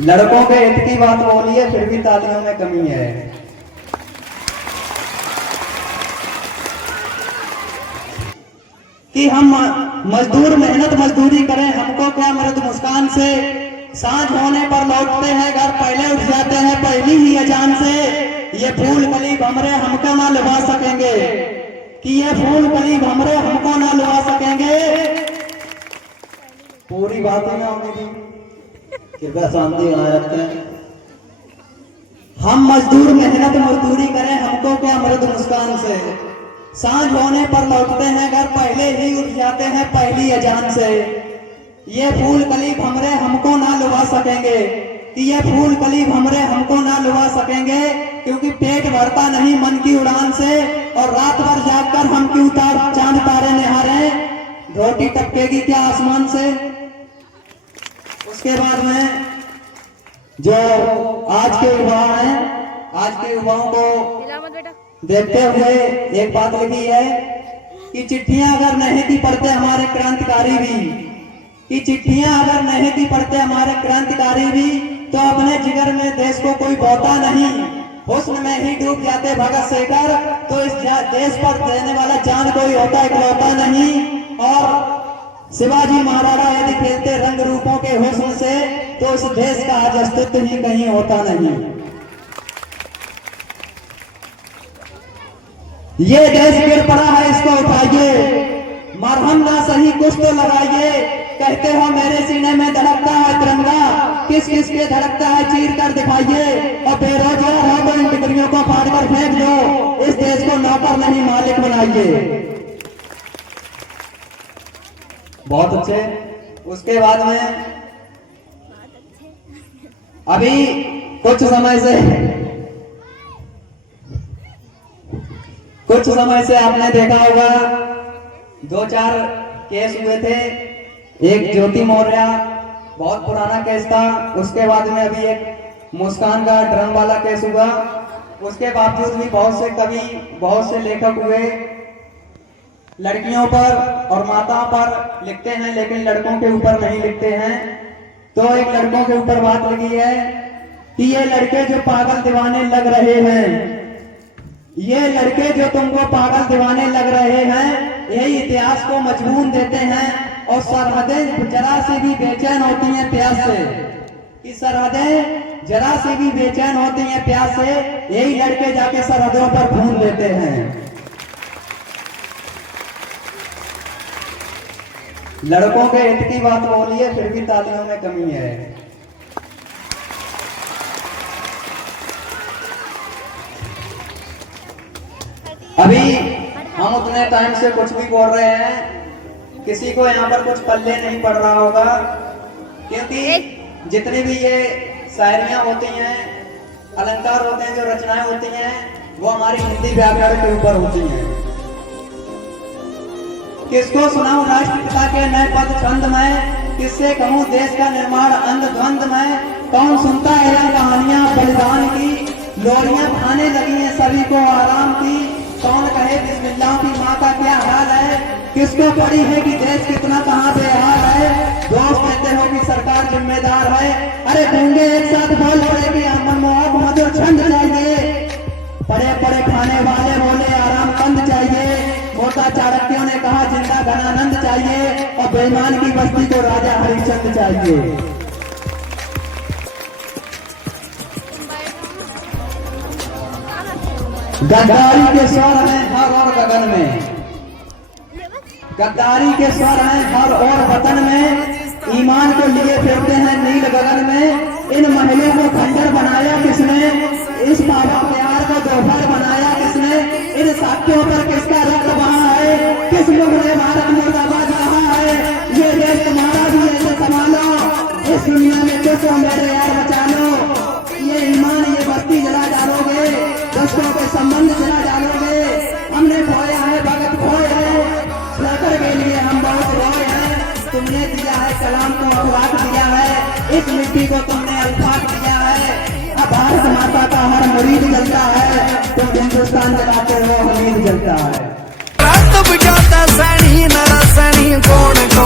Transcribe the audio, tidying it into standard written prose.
लड़कों के हित की बात बोली है, फिर भी तालियों में कमी है। कि हम मजदूर मेहनत मजदूरी करें, हमको क्या मर्द मुस्कान से। सांझ होने पर लौटते हैं घर, पहले उठ जाते हैं पहली ही अजान से। ये फूल कली भमरे हमको ना लुभा सकेंगे, कि ये फूल कली भमरे हमको ना लुभा सकेंगे। पूरी बात है ना होगी, कृपया शांति बनाए रखें। हम मजदूर मेहनत मजदूरी करें, हमको क्या मर्द मुस्कान से। सांझ होने पर लौटते हैं घर, पहले ही उठ जाते हैं पहली अजान से। ये फूल कली भमरे हमको ना लुभा सकेंगे, कि ये फूल कली भमरे हमको ना लुभा सकेंगे। क्योंकि पेट भरता नहीं मन की उड़ान से, और रात भर जागकर हम क्यों चांद तारे निहारे। रोटी टपकेगी क्या आसमान से। उसके बाद में जो आज के युवा हैं, आज के युवाओं को देखते हुए एक बात लिखी है कि चिट्ठियां अगर नहीं थी पढ़ते हमारे क्रांतिकारी भी, कि चिट्ठियां अगर नहीं थी पढ़ते हमारे क्रांतिकारी भी, तो अपने जिगर में देश को कोई बौता नहीं। हुस्न में ही डूब जाते भगत शेखर, तो इस देश पर देने वाला जान कोई होता इकलौता नहीं। और शिवाजी महाराणा यदि खेलते रंग रूपों के हुस्न से, तो इस देश का आज अस्तित्व ही कहीं होता नहीं। ये देश गिर पड़ा है, इसको उठाइए, मरहम ना सही कुछ तो लगाइए। कहते हो मेरे सीने में धड़कता है तिरंगा, किस किस के धड़कता है चीर कर दिखाइए। और बेरोजगार हो तो इन डिग्रियों को फाड़ कर फेंक दो, इस देश को नौकर नहीं मालिक बनाइए। बहुत अच्छे। उसके बाद में अभी कुछ समय से आपने देखा होगा 2-4 केस हुए थे। एक ज्योति मौर्य बहुत पुराना केस था, उसके बाद में अभी एक मुस्कान का ड्रम वाला केस हुआ। उसके बावजूद भी बहुत से कवि, बहुत से लेखक हुए, लड़कियों पर और माताओं पर लिखते हैं, लेकिन लड़कों के ऊपर नहीं लिखते हैं। तो एक लड़कों के ऊपर बात लिखी है कि ये लड़के जो पागल दीवाने लग रहे हैं, ये लड़के जो तुमको पागल दीवाने लग रहे हैं, यही इतिहास को मजबून देते हैं। और सरहदें जरा सी भी बेचैन होती हैं प्यास से, कि सरहदें जरा सी भी बेचैन होती हैं प्यास से, यही लड़के जाके सरहदों पर खून देते हैं। लड़कों के हित की बात बोली है, फिर भी तालियों में कमी है। अभी हम उतने टाइम से कुछ भी बोल रहे हैं, किसी को यहाँ पर कुछ पल्ले नहीं पड़ रहा होगा, क्योंकि जितनी भी ये शायरियां होती हैं, अलंकार होते हैं, जो रचनाएं होती हैं, वो हमारी हिंदी व्याकरण के ऊपर होती हैं। किसको सुनाऊं राष्ट्रपिता के नए पद छंद में, किससे कहूं देश का निर्माण अंधद्वंद में। कौन सुनता है कहानियां बलिदान की, लोरियां खाने लगी हैं सभी को आराम की। कौन कहे बिस्मिल्लाह की माँ का क्या हाल है, किसको पड़ी है कि देश कितना कहाँ बेहाल है। दोस्त कहते हो कि सरकार जिम्मेदार है, अरे गूंगे एक साथ बोल पड़े कि मनमोहक मधुर छंद चाहिए। पड़े पड़े खाने वाले बोले आराम कंद चाहिए। मोटा चाणक्यों ने कहा जिंदा घनानंद चाहिए, और बेईमान की बस्ती को राजा हरिश्चंद्र चाहिए। गद्दारी के स्वर हैं हर और गगन में, गद्दारी के स्वर हैं हर और वतन में। ईमान को लिए फिरते हैं नील गगन में। इन महलों को खंडर बनाया किसने, इस पावा प्यार को दोपहर बनाया किसने। इन साथियों पर किसका रक्त बहा है, किस लोग ने भारत मुर्दाबाद कहा है। ये देश तुम्हारा भी ऐसे संभालो, इस दुनिया में कुछ मेरे यार बचा लो। ये ईमान ये बस्ती जला डालोगे, दोस्तों के संबंध जला डालोगे। हमने खोया है भगत खोए है, लेकर के लिए हम बहुत रोए हैं। तुमने दिया है कलाम को अखलाक दिया है, इस मिट्टी को तुमने अल्फाक दिया है। अब भारत माता का हर मुरीद जलता है, तुम हिंदुस्तान जलाते हो हमीद जलता है। सैनी नरा सैनी कौन को